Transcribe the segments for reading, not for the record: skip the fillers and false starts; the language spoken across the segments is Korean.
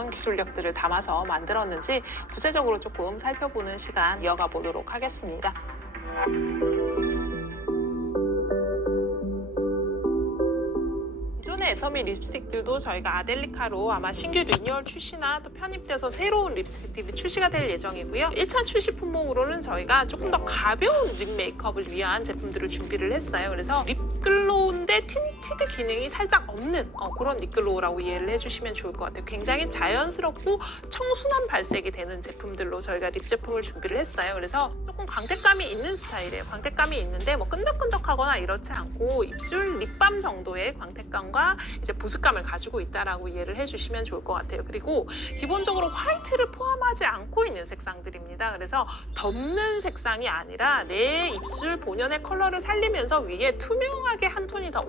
어떤 기술력들을 담아서 만들었는지 구체적으로 조금 살펴보는 시간 이어가 보도록 하겠습니다. 기존의 애터미 립스틱들도 저희가 아델리카로 아마 신규 리뉴얼 출시나 또 편입돼서 새로운 립스틱들이 출시가 될 예정이고요. 1차 출시 품목으로는 저희가 조금 더 가벼운 립 메이크업을 위한 제품들을 준비를 했어요. 그래서 립글로우인데 틴티드 기능이 살짝 없는 그런 립글로우라고 이해를 해주시면 좋을 것 같아요. 굉장히 자연스럽고 청순한 발색이 되는 제품들로 저희가 립 제품을 준비를 했어요. 그래서 조금 광택감이 있는 스타일이에요. 광택감이 있는데 뭐 끈적끈적하거나 이렇지 않고 입술 립밤 정도의 광택감 이제 보습감을 가지고 있다라고 이해를 해주시면 좋을 것 같아요. 그리고 기본적으로 화이트를 포함하지 않고 있는 색상들입니다. 그래서 덮는 색상이 아니라 내 입술 본연의 컬러를 살리면서 위에 투명하게 한 톤이 더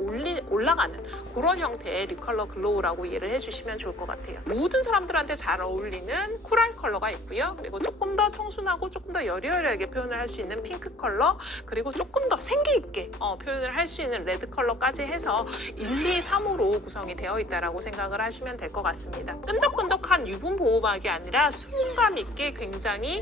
올라가는 그런 형태의 립 컬러 글로우라고 이해를 해주시면 좋을 것 같아요. 모든 사람들한테 잘 어울리는 코랄 컬러가 있고요. 그리고 조금 더 청순하고 조금 더 여리여리하게 표현을 할 수 있는 핑크 컬러, 그리고 조금 더 생기 있게 표현을 할 수 있는 레드 컬러까지 해서 1, 2, 3으로 구성이 되어 있다라고 생각을 하시면 될 것 같습니다. 끈적끈적한 유분 보호막이 아니라 수분감 있게 굉장히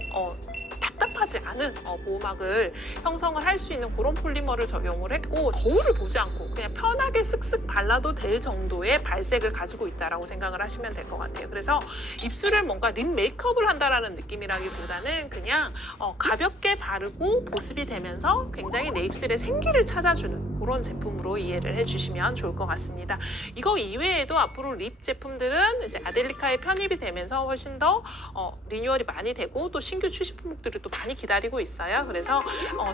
답답하지 않은 보호막을 형성을 할 수 있는 그런 폴리머를 적용을 했고, 거울을 보지 않고 그냥 편하게 쓱쓱 발라도 될 정도의 발색을 가지고 있다라고 생각을 하시면 될 것 같아요. 그래서 입술을 뭔가 립 메이크업을 한다라는 느낌이라기보다는 그냥 가볍게 바르고 보습이 되면서 굉장히 내 입술에 생기를 찾아주는 그런 제품으로 이해를 해주시면 좋을 것 같습니다. 이거 이외에도 앞으로 립 제품들은 이제 아델리카에 편입이 되면서 훨씬 더 리뉴얼이 많이 되고 또 신규 출시 품목들을 또 많이 기다리고 있어요. 그래서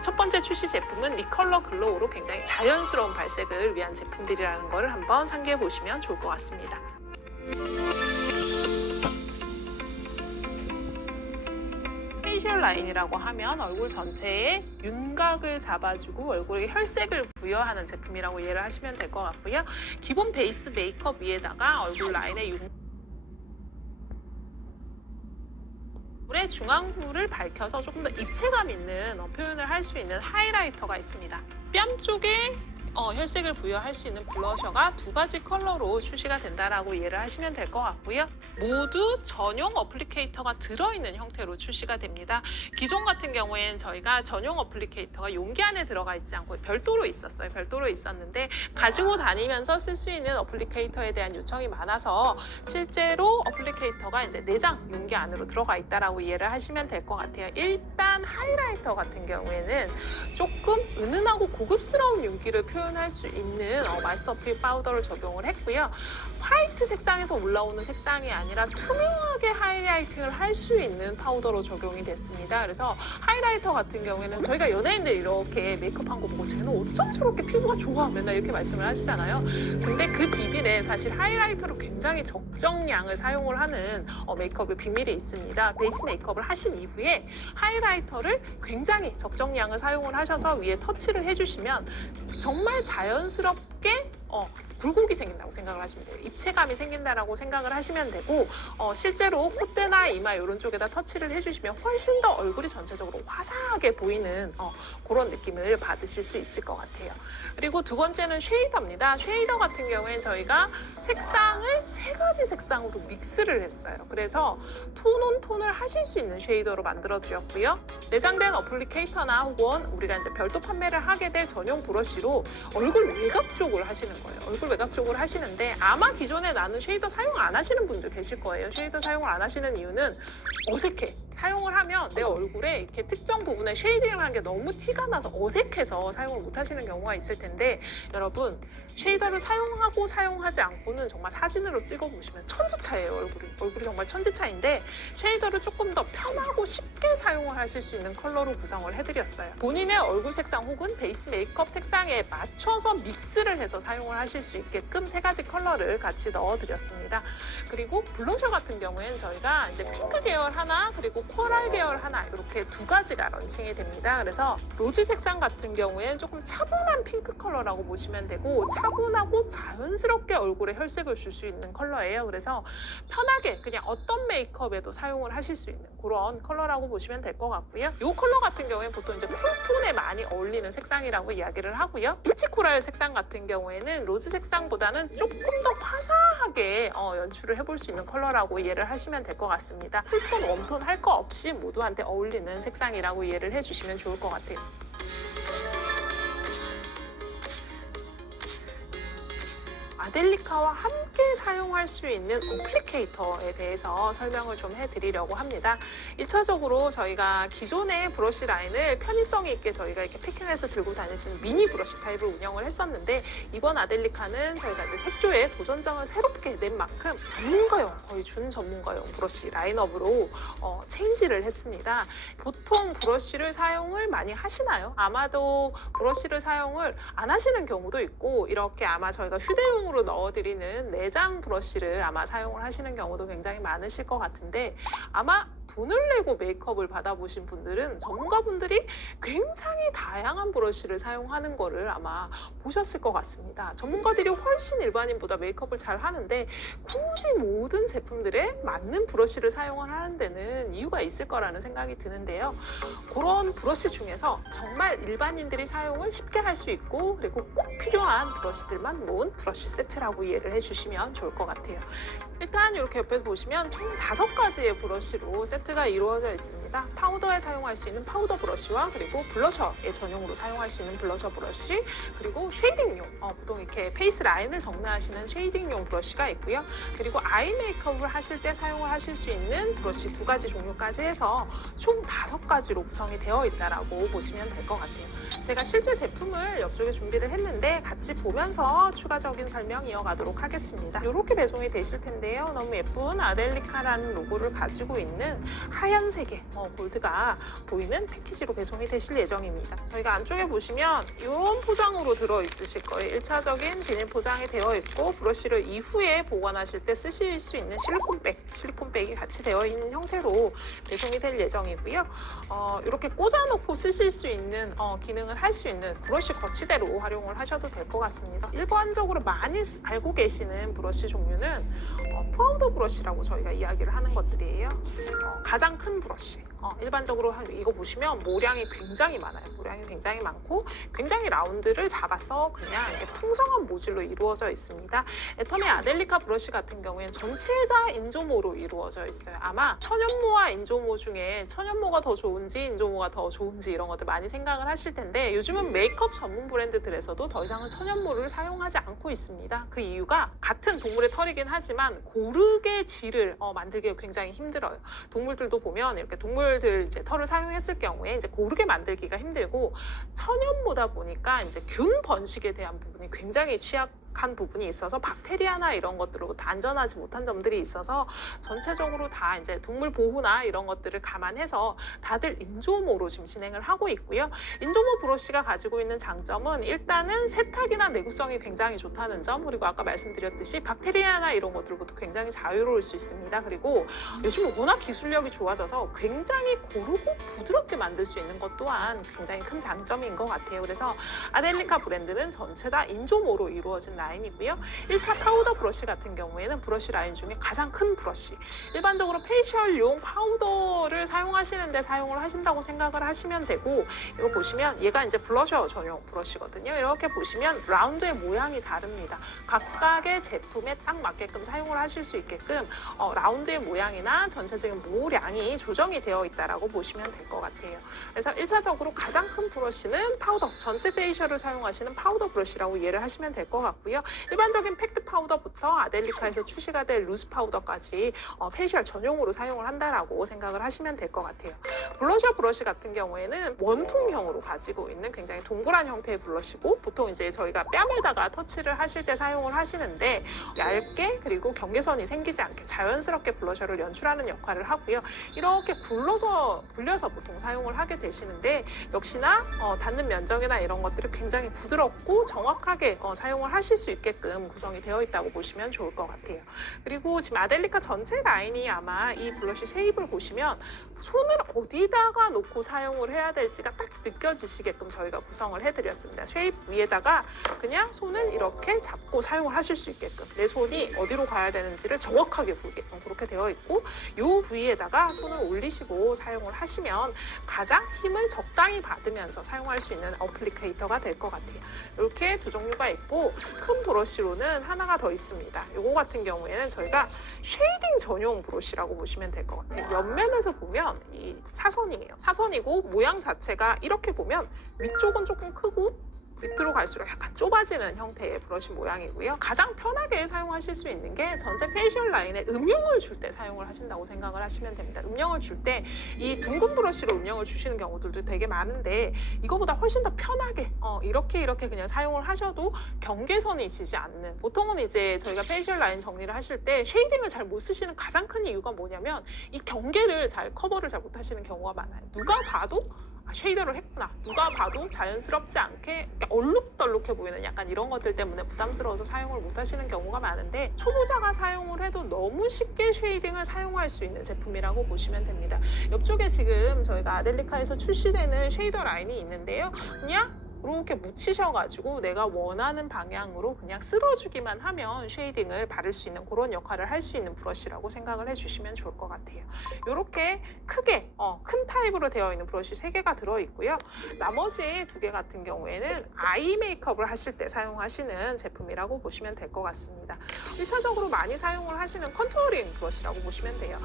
첫 번째 출시 제품은 립 컬러 글로우로 굉장히 자연스러운 발색을 위한 제품들이라는 거를 한번 상기해 보시면 좋을 것 같습니다. 페이셜 라인이라고 하면 얼굴 전체에 윤곽을 잡아주고 얼굴에 혈색을 부여하는 제품이라고 이해를 하시면 될 것 같고요. 기본 베이스 메이크업 위에다가 얼굴 라인에 얼굴의 중앙부를 밝혀서 조금 더 입체감 있는 표현을 할 수 있는 하이라이터가 있습니다. 뺨 쪽에 혈색을 부여할 수 있는 블러셔가 2가지 컬러로 출시가 된다라고 이해를 하시면 될 것 같고요. 모두 전용 어플리케이터가 들어있는 형태로 출시가 됩니다. 기존 같은 경우에는 저희가 전용 어플리케이터가 용기 안에 들어가 있지 않고 별도로 있었어요. 별도로 있었는데 가지고 다니면서 쓸 수 있는 어플리케이터에 대한 요청이 많아서 실제로 어플리케이터가 이제 내장 용기 안으로 들어가 있다라고 이해를 하시면 될 것 같아요. 일단 하이라이터 같은 경우에는 조금 은은하고 고급스러운 윤기를 표현할 수 있는 마스터 어필 파우더를 적용을 했고요. 화이트 색상에서 올라오는 색상이 아니라 투명하게 하이라이팅을 할 수 있는 파우더로 적용이 됐습니다. 그래서 하이라이터 같은 경우에는 저희가 연예인들 이렇게 메이크업한 거 보고 쟤는 어쩜 저렇게 피부가 좋아 맨날 이렇게 말씀을 하시잖아요. 근데 그 비밀에 사실 하이라이터로 굉장히 적정량을 사용을 하는 메이크업의 비밀이 있습니다. 베이스 메이크업을 하신 이후에 하이라이터를 굉장히 적정량을 사용을 하셔서 위에 터치를 해주시면 정말 자연스럽게 굴곡이 생긴다고 생각을 하시면 돼요. 입체감이 생긴다라고 생각을 하시면 되고 실제로 콧대나 이마 이런 쪽에다 터치를 해주시면 훨씬 더 얼굴이 전체적으로 화사하게 보이는 그런 느낌을 받으실 수 있을 것 같아요. 그리고 두 번째는 쉐이더입니다. 쉐이더 같은 경우에는 저희가 색상을 3가지 색상으로 믹스를 했어요. 그래서 톤온톤을 하실 수 있는 쉐이더로 만들어 드렸고요. 내장된 어플리케이터나 혹은 우리가 이제 별도 판매를 하게 될 전용 브러쉬로 얼굴 외곽 쪽을 하시는 거예요. 얼굴 외곽 쪽을 하시는데 아마 기존에 나는 쉐이더 사용 안 하시는 분들 계실 거예요. 쉐이더 사용을 안 하시는 이유는 어색해. 사용을 하면 내 얼굴에 이렇게 특정 부분에 쉐이딩을 한 게 너무 티가 나서 어색해서 사용을 못 하시는 경우가 있을 텐데 여러분 쉐이더를 사용하고 사용하지 않고는 정말 사진으로 찍어보시면 천지차예요. 얼굴이 정말 천지차인데 쉐이더를 조금 더 편하고 쉽게 사용을 하실 수 있는 컬러로 구성을 해드렸어요. 본인의 얼굴 색상 혹은 베이스 메이크업 색상에 맞춰서 믹스를 해서 사용을 하실 수 있게끔 3가지 컬러를 같이 넣어드렸습니다. 그리고 블러셔 같은 경우에는 저희가 이제 핑크 계열 하나 그리고 코랄 계열 하나 이렇게 두 가지가 런칭이 됩니다. 그래서 로지 색상 같은 경우에는 조금 차분한 핑크 컬러라고 보시면 되고 차분하고 자연스럽게 얼굴에 혈색을 줄 수 있는 컬러예요. 그래서 편하게 그냥 어떤 메이크업에도 사용을 하실 수 있는 그런 컬러라고 보시면 될 것 같고요. 이 컬러 같은 경우에는 보통 이제 쿨톤에 많이 어울리는 색상이라고 이야기를 하고요. 피치 코랄 색상 같은 경우에는 로즈 색상보다는 조금 더 화사하게 연출을 해볼 수 있는 컬러라고 이해를 하시면 될 것 같습니다. 쿨톤, 웜톤 할 거 없이 모두한테 어울리는 색상이라고 이해를 해주시면 좋을 것 같아요. 아델리카와 함께 사용할 수 있는 어플리케이터에 대해서 설명을 좀 해드리려고 합니다. 1차적으로 저희가 기존의 브러쉬 라인을 편의성 있게 저희가 이렇게 패킹해서 들고 다닐 수 있는 미니 브러쉬 타입을 운영을 했었는데 이번 아델리카는 저희가 이제 색조에 도전장을 새롭게 낸 만큼 전문가용, 거의 준 전문가용 브러쉬 라인업으로 체인지를 했습니다. 보통 브러쉬를 사용을 많이 하시나요? 아마도 브러쉬를 사용을 안 하시는 경우도 있고 이렇게 아마 저희가 휴대용으로 넣어드리는 내장 브러쉬를 아마 사용을 하시는 경우도 굉장히 많으실 것 같은데 아마 돈을 내고 메이크업을 받아보신 분들은 전문가분들이 굉장히 다양한 브러쉬를 사용하는 거를 아마 보셨을 것 같습니다. 전문가들이 훨씬 일반인보다 메이크업을 잘 하는데 굳이 모든 제품들에 맞는 브러쉬를 사용을 하는 데는 이유가 있을 거라는 생각이 드는데요. 그런 브러쉬 중에서 정말 일반인들이 사용을 쉽게 할 수 있고 그리고 꼭 필요한 브러쉬들만 모은 브러쉬 세트라고 이해를 해주시면 좋을 것 같아요. 일단 이렇게 옆에 보시면 총 5가지의 브러쉬로 세트가 이루어져 있습니다. 파우더에 사용할 수 있는 파우더 브러쉬와 그리고 블러셔에 전용으로 사용할 수 있는 블러셔 브러쉬 그리고 쉐이딩용, 보통 이렇게 페이스 라인을 정리하시는 쉐이딩용 브러쉬가 있고요. 그리고 아이 메이크업을 하실 때 사용을 하실 수 있는 브러쉬 2가지 종류까지 해서 총 5가지로 구성이 되어 있다라고 보시면 될 것 같아요. 제가 실제 제품을 옆쪽에 준비를 했는데 같이 보면서 추가적인 설명 이어가도록 하겠습니다. 이렇게 배송이 되실 텐데요. 너무 예쁜 아델리카라는 로고를 가지고 있는 하얀색의 골드가 보이는 패키지로 배송이 되실 예정입니다. 저희가 안쪽에 보시면 이런 포장으로 들어있으실 거예요. 1차적인 비닐 포장이 되어 있고 브러쉬를 이후에 보관하실 때 쓰실 수 있는 실리콘백이 같이 되어 있는 형태로 배송이 될 예정이고요. 이렇게 꽂아놓고 쓰실 수 있는 기능을 할 수 있는 브러쉬 거치대로 활용을 하셔도 될 것 같습니다. 일반적으로 많이 알고 계시는 브러쉬 종류는 파우더 브러쉬라고 저희가 이야기를 하는 것들이에요. 가장 큰 브러쉬. 일반적으로 이거 보시면 모량이 굉장히 많아요. 모량이 굉장히 많고 굉장히 라운드를 잡아서 그냥 이렇게 풍성한 모질로 이루어져 있습니다. 애터미 아델리카 브러쉬 같은 경우에는 전체 다 인조모로 이루어져 있어요. 아마 천연모와 인조모 중에 천연모가 더 좋은지 인조모가 더 좋은지 이런 것들 많이 생각을 하실 텐데 요즘은 메이크업 전문 브랜드들에서도 더 이상은 천연모를 사용하지 않고 있습니다. 그 이유가 같은 동물의 털이긴 하지만 고르게 질을 만들기가 굉장히 힘들어요. 동물들도 보면 이렇게 동물들 이제 털을 사용했을 경우에 이제 고르게 만들기가 힘들고 천연모다 보니까 이제 균 번식에 대한 부분이 굉장히 취약한 부분이 있어서 박테리아나 이런 것들로부터 안전하지 못한 점들이 있어서 전체적으로 다 이제 동물 보호나 이런 것들을 감안해서 다들 인조모로 지금 진행을 하고 있고요. 인조모 브러쉬가 가지고 있는 장점은 일단은 세탁이나 내구성이 굉장히 좋다는 점 그리고 아까 말씀드렸듯이 박테리아나 이런 것들로부터 굉장히 자유로울 수 있습니다. 그리고 요즘은 워낙 기술력이 좋아져서 굉장히 고르고 부드럽게 만들 수 있는 것 또한 굉장히 큰 장점인 것 같아요. 그래서 아델리카 브랜드는 전체 다 인조모로 이루어진 라인이고요. 1차 파우더 브러쉬 같은 경우에는 브러쉬 라인 중에 가장 큰 브러쉬. 일반적으로 페이셜용 파우더를 사용하시는데 사용을 하신다고 생각을 하시면 되고 이거 보시면 얘가 이제 블러셔 전용 브러쉬거든요. 이렇게 보시면 라운드의 모양이 다릅니다. 각각의 제품에 딱 맞게끔 사용을 하실 수 있게끔 라운드의 모양이나 전체적인 모량이 조정이 되어 있다라고 보시면 될 것 같아요. 그래서 1차적으로 가장 큰 브러쉬는 파우더, 전체 페이셜을 사용하시는 파우더 브러쉬라고 이해를 하시면 될 것 같고요. 일반적인 팩트 파우더부터 아델리카에서 출시가 될 루즈 파우더까지 페이셜 전용으로 사용을 한다라고 생각을 하시면 될 것 같아요. 블러셔 브러쉬 같은 경우에는 원통형으로 가지고 있는 굉장히 동그란 형태의 블러쉬고 보통 이제 저희가 뺨에다가 터치를 하실 때 사용을 하시는데 얇게 그리고 경계선이 생기지 않게 자연스럽게 블러셔를 연출하는 역할을 하고요. 이렇게 굴려서 보통 사용을 하게 되시는데 역시나 닿는 면적이나 이런 것들이 굉장히 부드럽고 정확하게 사용을 하실 수 수 있게끔 구성이 되어 있다고 보시면 좋을 것 같아요. 그리고 지금 아델리카 전체 라인이 아마 이 블러쉬 쉐입을 보시면 손을 어디다가 놓고 사용을 해야 될지가 딱 느껴지시게끔 저희가 구성을 해드렸습니다. 쉐입 위에다가 그냥 손을 이렇게 잡고 사용을 하실 수 있게끔 내 손이 어디로 가야 되는지를 정확하게 보이게끔 그렇게 되어 있고, 이 부위에다가 손을 올리시고 사용을 하시면 가장 힘을 적당히 받으면서 사용할 수 있는 어플리케이터가 될 것 같아요. 이렇게 두 종류가 있고, 큰 브러쉬로는 하나가 더 있습니다. 이거 같은 경우에는 저희가 쉐이딩 전용 브러쉬라고 보시면 될 것 같아요. 옆면에서 보면 이 사선이에요. 사선이고 모양 자체가 이렇게 보면 위쪽은 조금 크고 밑으로 갈수록 약간 좁아지는 형태의 브러쉬 모양이고요. 가장 편하게 사용하실 수 있는 게 전체 페이셜 라인에 음영을 줄 때 사용을 하신다고 생각을 하시면 됩니다. 음영을 줄 때 이 둥근 브러쉬로 음영을 주시는 경우들도 되게 많은데, 이거보다 훨씬 더 편하게 이렇게 그냥 사용을 하셔도 경계선이 있지 않는, 보통은 이제 저희가 페이셜 라인 정리를 하실 때 쉐이딩을 잘 못 쓰시는 가장 큰 이유가 뭐냐면 이 경계를 커버를 잘 못 하시는 경우가 많아요. 누가 봐도 쉐이더를 했구나, 누가 봐도 자연스럽지 않게 얼룩덜룩해 보이는 약간 이런 것들 때문에 부담스러워서 사용을 못 하시는 경우가 많은데, 초보자가 사용을 해도 너무 쉽게 쉐이딩을 사용할 수 있는 제품이라고 보시면 됩니다. 옆쪽에 지금 저희가 아델리카에서 출시되는 쉐이더 라인이 있는데요. 그냥 이렇게 묻히셔가지고 내가 원하는 방향으로 그냥 쓸어주기만 하면 쉐이딩을 바를 수 있는 그런 역할을 할 수 있는 브러쉬라고 생각을 해주시면 좋을 것 같아요. 이렇게 크게 큰 타입으로 되어 있는 브러쉬 3개가 들어있고요. 나머지 2개 같은 경우에는 아이 메이크업을 하실 때 사용하시는 제품이라고 보시면 될 것 같습니다. 1차적으로 많이 사용을 하시는 컨투어링 브러쉬라고 보시면 돼요.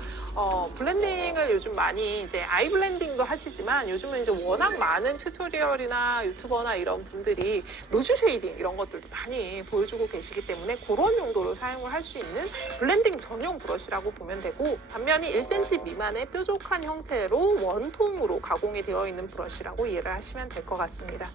블렌딩을 요즘 많이 이제 아이 블렌딩도 하시지만, 요즘은 이제 워낙 많은 튜토리얼이나 유튜버나 이런 분들이 노즈 쉐이딩 이런 것들도 많이 보여주고 계시기 때문에 그런 용도로 사용을 할 수 있는 블렌딩 전용 브러쉬라고 보면 되고, 반면에 1cm 미만의 뾰족한 형태로 원통으로 가공이 되어 있는 브러쉬라고 이해를 하시면 될 것 같습니다.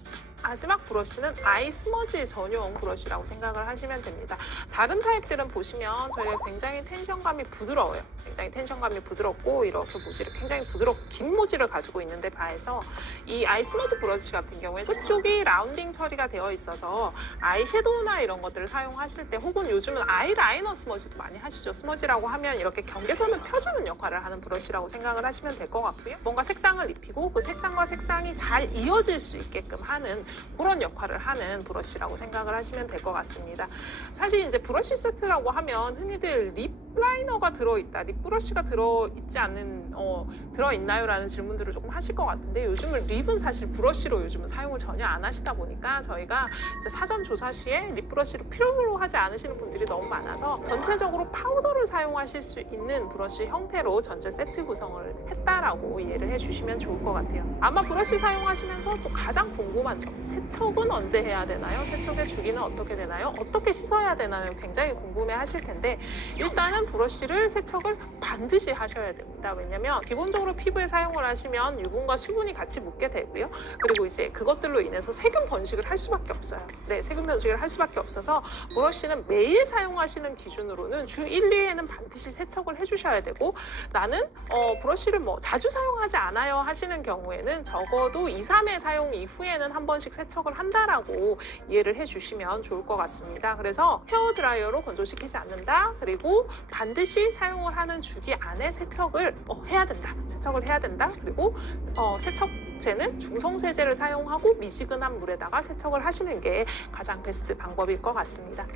마지막 브러쉬는 아이 스머지 전용 브러쉬라고 생각을 하시면 됩니다. 다른 타입들은 보시면 저희가 굉장히 텐션감이 부드러워요. 굉장히 텐션감이 부드럽고 이렇게 모지를 굉장히 부드럽고 긴 모지를 가지고 있는데 반해서 이 아이 스머지 브러쉬 같은 경우에 끝쪽이 라운딩 처리가 되어 있어서 아이섀도우나 이런 것들을 사용하실 때, 혹은 요즘은 아이라이너 스머지도 많이 하시죠. 스머지라고 하면 이렇게 경계선을 펴주는 역할을 하는 브러쉬라고 생각을 하시면 될 것 같고요. 뭔가 색상을 입히고 그 색상과 색상이 잘 이어질 수 있게끔 하는 그런 역할을 하는 브러쉬라고 생각을 하시면 될 것 같습니다. 사실 이제 브러쉬 세트라고 하면 흔히들 립 라이너가 들어있다, 립 브러쉬가 들어있지 않는 들어있나요? 라는 질문들을 조금 하실 것 같은데, 요즘은 립은 사실 브러쉬로 요즘은 사용을 전혀 안 하시다 보니까 저희가 이제 사전 조사 시에 립 브러쉬를 필요로 하지 않으시는 분들이 너무 많아서 전체적으로 파우더를 사용하실 수 있는 브러쉬 형태로 전체 세트 구성을 했다라고 이해를 해주시면 좋을 것 같아요. 아마 브러쉬 사용하시면서 또 가장 궁금한 점, 세척은 언제 해야 되나요? 세척의 주기는 어떻게 되나요? 어떻게 씻어야 되나요? 굉장히 궁금해 하실 텐데, 일단은 브러쉬를 세척을 반드시 하셔야 됩니다. 왜냐면 기본적으로 피부에 사용을 하시면 유분과 수분이 같이 묻게 되고요. 그리고 이제 그것들로 인해서 세균 번식을 할 수밖에 없어요. 네, 세균 번식을 할 수밖에 없어서 브러쉬는 매일 사용하시는 기준으로는 주 1, 2회는 반드시 세척을 해주셔야 되고, 나는 브러쉬를 뭐 자주 사용하지 않아요 하시는 경우에는 적어도 2, 3회 사용 이후에는 한 번씩 세척을 한다라고 이해를 해주시면 좋을 것 같습니다. 그래서 헤어드라이어로 건조시키지 않는다, 그리고 반드시 사용을 하는 주기 안에 세척을 해야 된다. 세척을 해야 된다. 그리고 세척제는 중성세제를 사용하고 미지근한 물에다가 세척을 하시는 게 가장 베스트 방법일 것 같습니다.